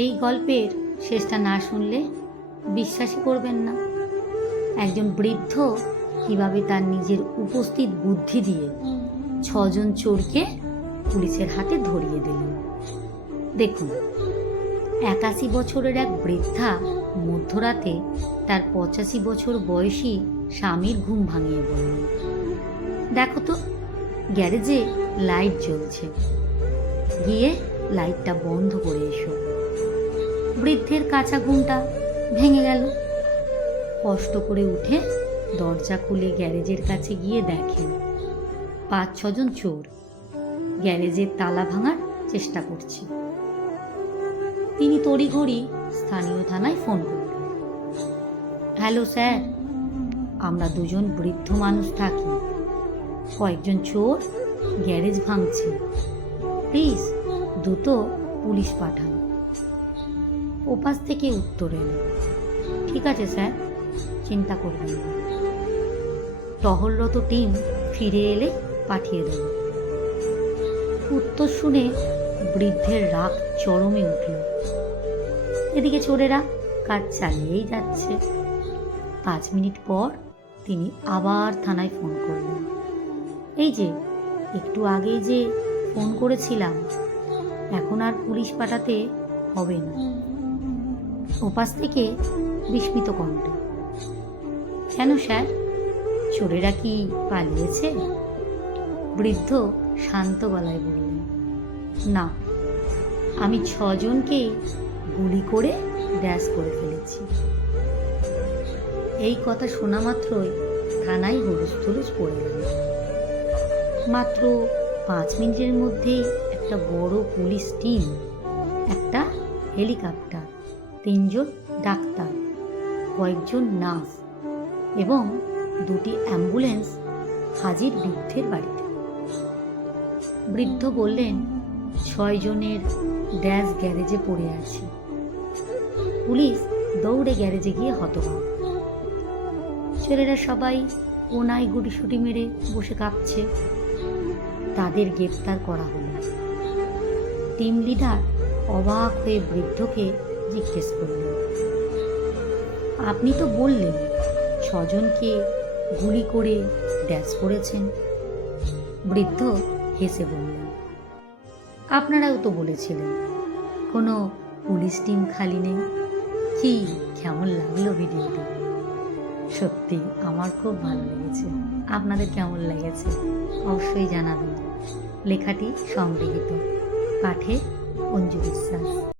এই গল্পের শেষটা না শুনলে বিশ্বাসই করবেন না। একজন বৃদ্ধ কিভাবে তার নিজের উপস্থিত বুদ্ধি দিয়ে 6 জন চোরকে পুলিশের হাতে ধরিয়ে দিলেন। দেখুন, 81 বছরের এক বৃদ্ধা মধ্যরাতে তার 85 বছর বয়সী স্বামীর ঘুম ভাঙিয়ে বললেন, দেখো তো গ্যারেজে লাইট জ্বলছে, গিয়ে লাইটটা বন্ধ করে এসো। বৃদ্ধের কাঁচা ঘুমটা ভেঙে গেল। কষ্ট করে উঠে দরজা খুলে গ্যারেজের কাছে গিয়ে দেখেন 5-6 জন চোর গ্যারেজের তালা ভাঙার চেষ্টা করছে। তিনি তড়িঘড়ি স্থানীয় থানায় ফোন করলেন। হ্যালো স্যার, আমরা 2 জন বৃদ্ধ মানুষ থাকি, কয়েকজন চোর গ্যারেজ ভাঙছে, প্লিজ দ্রুত পুলিশ পাঠান। ওপাশ থেকে উত্তর এলো, ঠিক আছে স্যার, চিন্তা করবেন না, টহলরত টিম ফিরে এলে পাঠিয়ে দেব। উত্তর শুনে বৃদ্ধের রাগ চরমে উঠল। এদিকে চোরেরা কাজ চালিয়েই যাচ্ছে। 5 মিনিট পর তিনি আবার থানায় ফোন করলেন। এই যে একটু আগেই যে ফোন করেছিলাম, এখন আর পুলিশ পাঠাতে হবে না। ওপাশ থেকে বিস্মিত কণ্ঠ, কেন স্যার, চোরেরা কি পালিয়েছে? বৃদ্ধ শান্ত গলায় বললেন, না, আমি 6 জনকে গুলি করে ড্যাশ করে ফেলেছি। এই কথা শোনা মাত্রই থানায় হুলস্থুলুস পড়ে গেল। মাত্র 5 মিনিটের মধ্যেই একটা বড় পুলিশ টিম, একটা হেলিকপ্টার, 3 জন ডাক্তার, কয়েকজন নার্স এবং 2টি অ্যাম্বুলেন্স হাজির বৃদ্ধের বাড়িতে। বৃদ্ধ বললেন, 6 জনের ড্যাশ গ্যারেজে পড়ে আছে। পুলিশ দৌড়ে গ্যারেজে গিয়ে হতবাক। ছেলেরা সবাই কোনায় গুটিসুটি মেরে বসে কাঁপছে। তাদের গ্রেপ্তার করা হলো। টিম লিডার অবাক হয়ে বৃদ্ধকে জিজ্ঞেস করলেন, আপনি তো বললেন 6 জনকে গুলি করে ড্যাশ করেছেন। বৃদ্ধ হেসে বললেন, আপনারাও তো বলেছিলেন কোনো পুলিশ টিম খালি নেই। কি কেমন লাগলো ভিডিওটি? সত্যি আমার খুব ভালো লেগেছে। আপনাদের কেমন লেগেছে অবশ্যই জানাবেন। লেখাটি সংগৃহীত, পাঠে অঞ্জু বিশ্বাস।